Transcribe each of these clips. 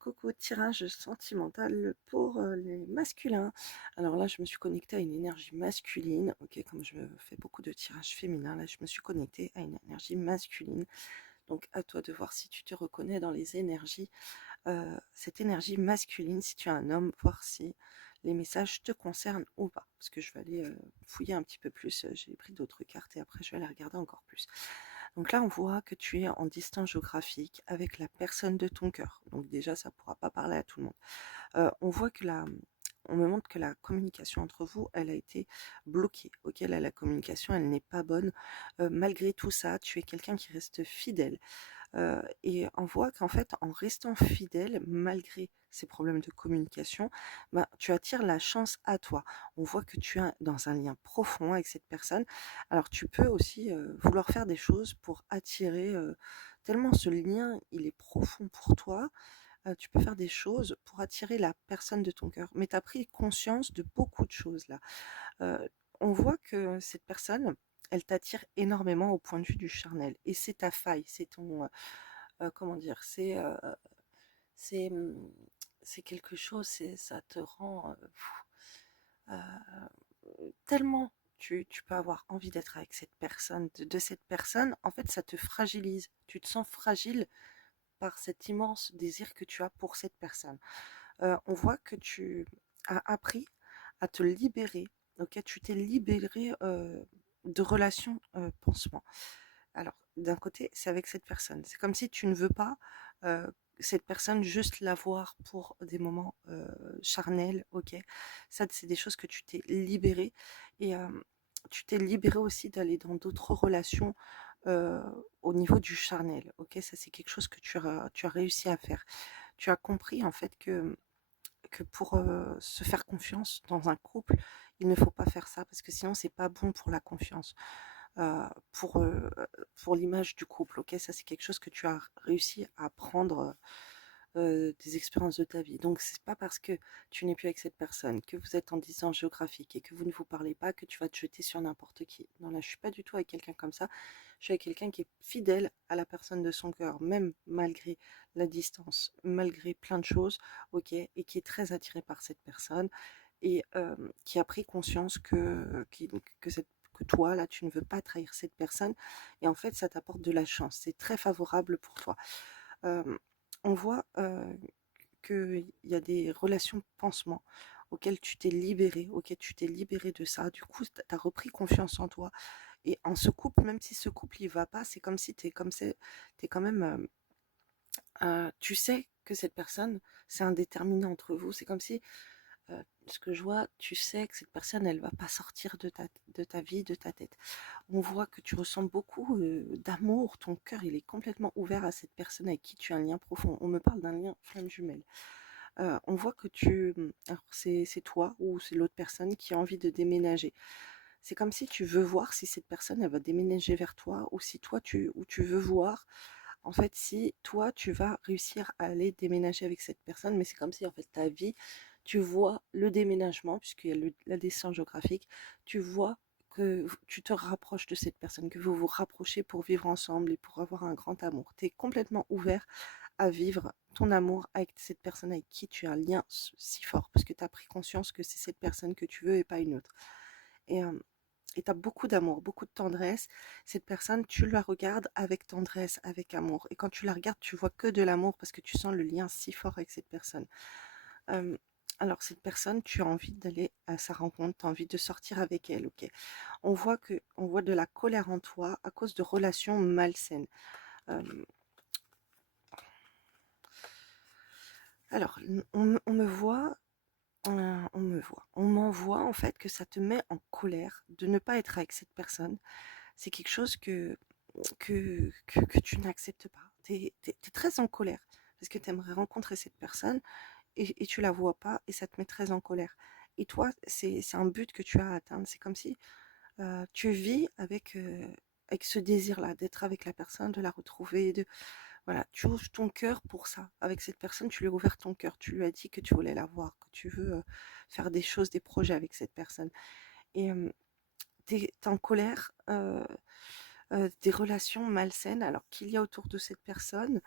Coucou, tirage sentimental pour les masculins. Alors là, je me suis connectée à une énergie masculine. Ok, comme je fais beaucoup de tirages féminins, là, je me suis connectée à une énergie masculine. Donc, à toi de voir si tu te reconnais dans les énergies, cette énergie masculine, si tu es un homme, voir si les messages te concernent ou pas. Parce que je vais aller fouiller un petit peu plus. J'ai pris d'autres cartes et après, je vais aller regarder encore plus. Donc là, on voit que tu es en distance géographique avec la personne de ton cœur. Donc déjà, ça ne pourra pas parler à tout le monde. On voit que on me montre que la communication entre vous, elle a été bloquée. Ok, là, la communication, elle n'est pas bonne. Malgré tout ça, tu es quelqu'un qui reste fidèle. Et on voit qu'en fait, en restant fidèle, malgré ces problèmes de communication, bah, tu attires la chance à toi. On voit que tu es dans un lien profond avec cette personne. Alors tu peux aussi vouloir faire des choses pour attirer, tellement ce lien, il est profond pour toi, tu peux faire des choses pour attirer la personne de ton cœur. Mais tu as pris conscience de beaucoup de choses là. On voit que cette personne, elle t'attire énormément au point de vue du charnel. Et c'est ta faille, c'est ton, comment dire, c'est, mmh, c'est quelque chose, ça te rend tellement tu peux avoir envie d'être avec cette personne, de cette personne, en fait, ça te fragilise. Tu te sens fragile par cet immense désir que tu as pour cette personne. On voit que tu as appris à te libérer. Ok, tu t'es libéré de relations pansement. Alors, d'un côté, c'est avec cette personne. C'est comme si tu ne veux pas cette personne juste la voir pour des moments charnels, ok. Ça, c'est des choses que tu t'es libéré et tu t'es libéré aussi d'aller dans d'autres relations euh, au niveau du charnel, ok. Ça, c'est quelque chose que tu as réussi à faire. Tu as compris en fait que pour se faire confiance dans un couple, il ne faut pas faire ça parce que sinon c'est pas bon pour la confiance, euh, pour, euh, pour l'image du couple. Ok, ça c'est quelque chose que tu as réussi à apprendre des expériences de ta vie. Donc c'est pas parce que tu n'es plus avec cette personne, que vous êtes en distance géographique et que vous ne vous parlez pas que tu vas te jeter sur n'importe qui. Non, là je suis pas du tout avec quelqu'un comme ça. Je suis avec quelqu'un qui est fidèle à la personne de son cœur, même malgré la distance, malgré plein de choses, ok, et qui est très attiré par cette personne et qui a pris conscience que toi, là, tu ne veux pas trahir cette personne. Et en fait, ça t'apporte de la chance. C'est très favorable pour toi. Euh, on voit qu'il y a des relations pansement auxquelles tu t'es libéré, auxquelles tu t'es libéré de ça. Du coup, tu as repris confiance en toi. Et en ce couple, même si ce couple il va pas, c'est comme si t'es quand même, tu sais que cette personne, c'est un déterminant entre vous. C'est comme si ce que je vois, tu sais que cette personne, elle va pas sortir de ta vie, de ta tête. On voit que tu ressens beaucoup d'amour, ton cœur, il est complètement ouvert à cette personne avec qui tu as un lien profond. On me parle d'un lien flamme jumelle. On voit que alors c'est toi ou c'est l'autre personne qui a envie de déménager. C'est comme si tu veux voir si cette personne, elle va déménager vers toi ou si toi, ou tu veux voir, en fait, si toi, tu vas réussir à aller déménager avec cette personne, mais c'est comme si, en fait, ta vie, tu vois le déménagement, puisqu'il y a la descente géographique, tu vois que tu te rapproches de cette personne, que vous vous rapprochez pour vivre ensemble et pour avoir un grand amour. Tu es complètement ouvert à vivre ton amour avec cette personne avec qui tu as un lien si fort, parce que tu as pris conscience que c'est cette personne que tu veux et pas une autre. Et et tu as beaucoup d'amour, beaucoup de tendresse. Cette personne, tu la regardes avec tendresse, avec amour. Et quand tu la regardes, tu vois que de l'amour parce que tu sens le lien si fort avec cette personne. Euh, alors cette personne, tu as envie d'aller à sa rencontre, tu as envie de sortir avec elle, ok. On voit de la colère en toi à cause de relations malsaines. Euh, alors, on m'envoie en fait que ça te met en colère de ne pas être avec cette personne. C'est quelque chose que tu n'acceptes pas. T'es très en colère parce que tu aimerais rencontrer cette personne et tu la vois pas et ça te met très en colère. Et toi, c'est un but que tu as à atteindre. C'est comme si tu vis avec ce désir-là, d'être avec la personne, de la retrouver, voilà, tu ouvres ton cœur pour ça. Avec cette personne, tu lui as ouvert ton cœur, tu lui as dit que tu voulais la voir, que tu veux faire des choses, des projets avec cette personne. Et t'es en colère des relations malsaines alors qu'il y a autour de cette personne.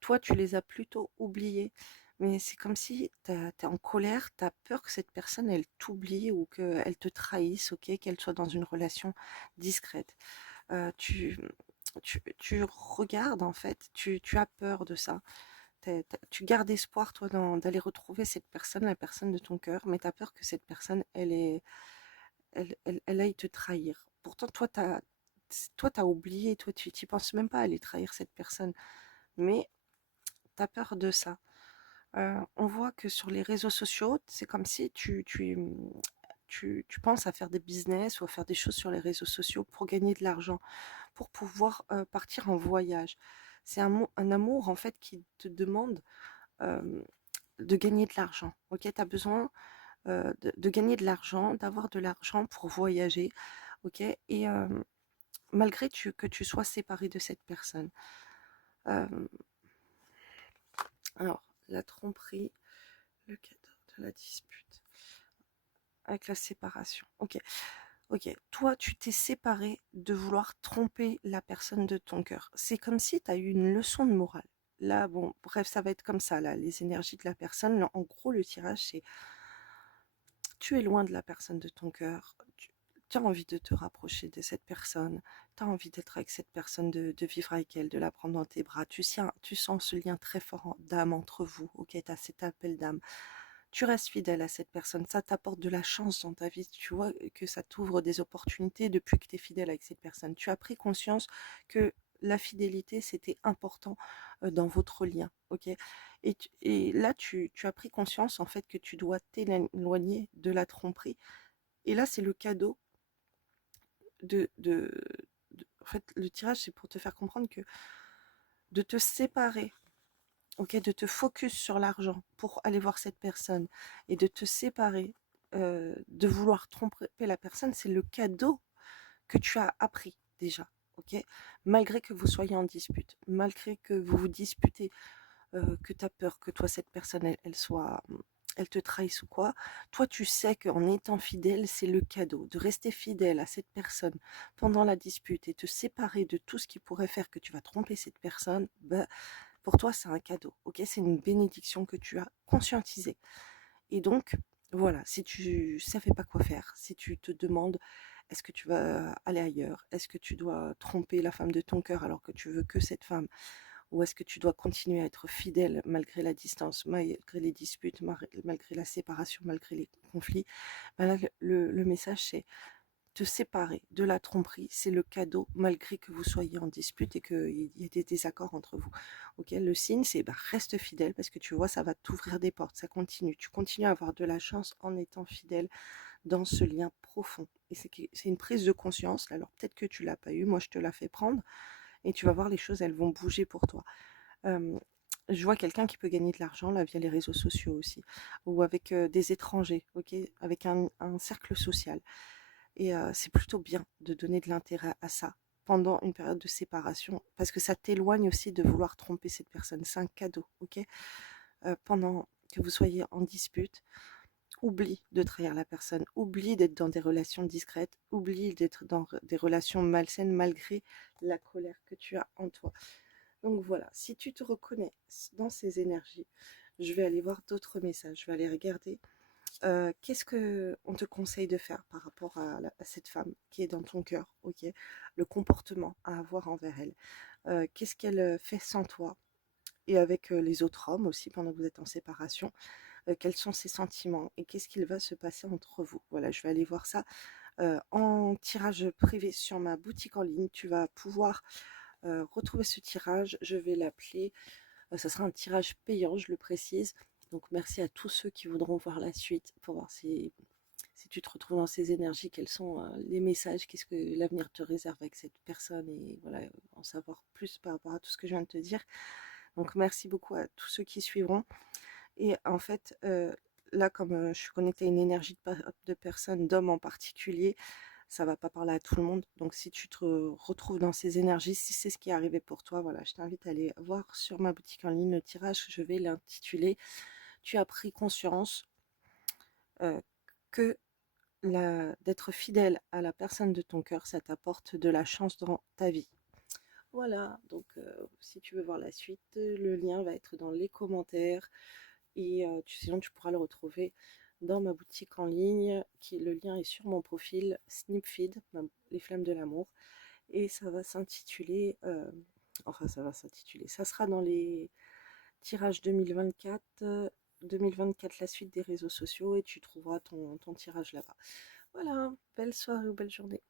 Toi, tu les as plutôt oubliées Mais c'est comme si t'es en colère, t'as peur que cette personne, elle t'oublie ou qu'elle te trahisse, ok, qu'elle soit dans une relation discrète. Euh, tu, tu regardes, en fait, tu as peur de ça. Tu gardes espoir, toi, d'aller retrouver cette personne, la personne de ton cœur, mais tu as peur que cette personne, elle aille te trahir. Pourtant, toi, t'as oublié, toi, tu t'y penses même pas à aller trahir cette personne, mais tu as peur de ça. On voit que sur les réseaux sociaux, c'est comme si tu penses à faire des business ou à faire des choses sur les réseaux sociaux pour gagner de l'argent, pour pouvoir partir en voyage. C'est un amour en fait qui te demande euh, de gagner de l'argent. Ok, tu as besoin de gagner de l'argent, d'avoir de l'argent pour voyager. Ok, et malgré que tu sois séparé de cette personne. Euh, alors, la tromperie, le cadre de la dispute avec la séparation. Ok. Ok, toi, tu t'es séparé de vouloir tromper la personne de ton cœur. C'est comme si tu as eu une leçon de morale. Là, bon, bref, ça va être comme ça, là, les énergies de la personne. Là, en gros, le tirage, c'est tu es loin de la personne de ton cœur. Tu as envie de te rapprocher de cette personne. Tu as envie d'être avec cette personne, de vivre avec elle, de la prendre dans tes bras. Tu sens ce lien très fort d'âme entre vous. Ok, tu as cet appel d'âme. Tu restes fidèle à cette personne, ça t'apporte de la chance dans ta vie, tu vois que ça t'ouvre des opportunités depuis que tu es fidèle avec cette personne. Tu as pris conscience que la fidélité, c'était important dans votre lien, ok. Et là, tu as pris conscience en fait que tu dois t'éloigner de la tromperie. Et là, c'est le cadeau de, de, en fait, le tirage, c'est pour te faire comprendre que de te séparer, ok, de te focus sur l'argent pour aller voir cette personne et de te séparer, de vouloir tromper la personne, c'est le cadeau que tu as appris déjà, ok. Malgré que vous soyez en dispute, malgré que vous vous disputez, que tu as peur que toi, cette personne, elle te trahisse ou quoi, toi tu sais qu'en étant fidèle, c'est le cadeau. De rester fidèle à cette personne pendant la dispute et te séparer de tout ce qui pourrait faire que tu vas tromper cette personne, bah, pour toi, c'est un cadeau, ok? C'est une bénédiction que tu as conscientisée. Et donc, voilà, si tu savais pas quoi faire, si tu te demandes est-ce que tu vas aller ailleurs, est-ce que tu dois tromper la femme de ton cœur alors que tu veux que cette femme, ou est-ce que tu dois continuer à être fidèle malgré la distance, malgré les disputes, malgré la séparation, malgré les conflits, ben là, le message c'est te séparer de la tromperie, c'est le cadeau, malgré que vous soyez en dispute et qu'il y ait des désaccords entre vous. Ok, le signe, c'est bah, reste fidèle parce que tu vois, ça va t'ouvrir des portes, ça continue. Tu continues à avoir de la chance en étant fidèle dans ce lien profond. Et c'est une prise de conscience. Alors peut-être que tu l'as pas eu, moi je te la fais prendre et tu vas voir les choses, elles vont bouger pour toi. Euh, je vois quelqu'un qui peut gagner de l'argent là via les réseaux sociaux aussi, ou avec des étrangers, ok, avec un cercle social. Et c'est plutôt bien de donner de l'intérêt à ça pendant une période de séparation, parce que ça t'éloigne aussi de vouloir tromper cette personne. C'est un cadeau, ok. Pendant que vous soyez en dispute, oublie de trahir la personne, oublie d'être dans des relations discrètes, oublie d'être dans des relations malsaines malgré la colère que tu as en toi. Donc voilà, si tu te reconnais dans ces énergies, je vais aller voir d'autres messages, je vais aller regarder qu'est-ce que on te conseille de faire par rapport à cette femme qui est dans ton cœur, ok? Le comportement à avoir envers elle. Qu'est-ce qu'elle fait sans toi et avec les autres hommes aussi pendant que vous êtes en séparation? Quels sont ses sentiments et qu'est-ce qu'il va se passer entre vous? Voilà, je vais aller voir ça en tirage privé sur ma boutique en ligne. Tu vas pouvoir retrouver ce tirage. Je vais l'appeler. Ça sera un tirage payant, je le précise. Donc merci à tous ceux qui voudront voir la suite pour voir si tu te retrouves dans ces énergies, quels sont les messages, qu'est-ce que l'avenir te réserve avec cette personne et voilà, en savoir plus par rapport à tout ce que je viens de te dire. Donc merci beaucoup à tous ceux qui suivront. Et en fait, là, comme je suis connectée à une énergie de personnes, d'hommes en particulier, ça va pas parler à tout le monde. Donc si tu te retrouves dans ces énergies, si c'est ce qui est arrivé pour toi, voilà, je t'invite à aller voir sur ma boutique en ligne le tirage. Je vais l'intituler Tu as pris conscience euh, que d'être fidèle à la personne de ton cœur, ça t'apporte de la chance dans ta vie. Voilà, donc si tu veux voir la suite, le lien va être dans les commentaires. Et sinon, tu pourras le retrouver dans ma boutique en ligne, le lien est sur mon profil Snipfeed, les flammes de l'amour. Et ça va s'intituler, ça va s'intituler, ça sera dans les tirages 2024, 2024, la suite des réseaux sociaux, et tu trouveras ton tirage là-bas. Voilà, belle soirée ou belle journée.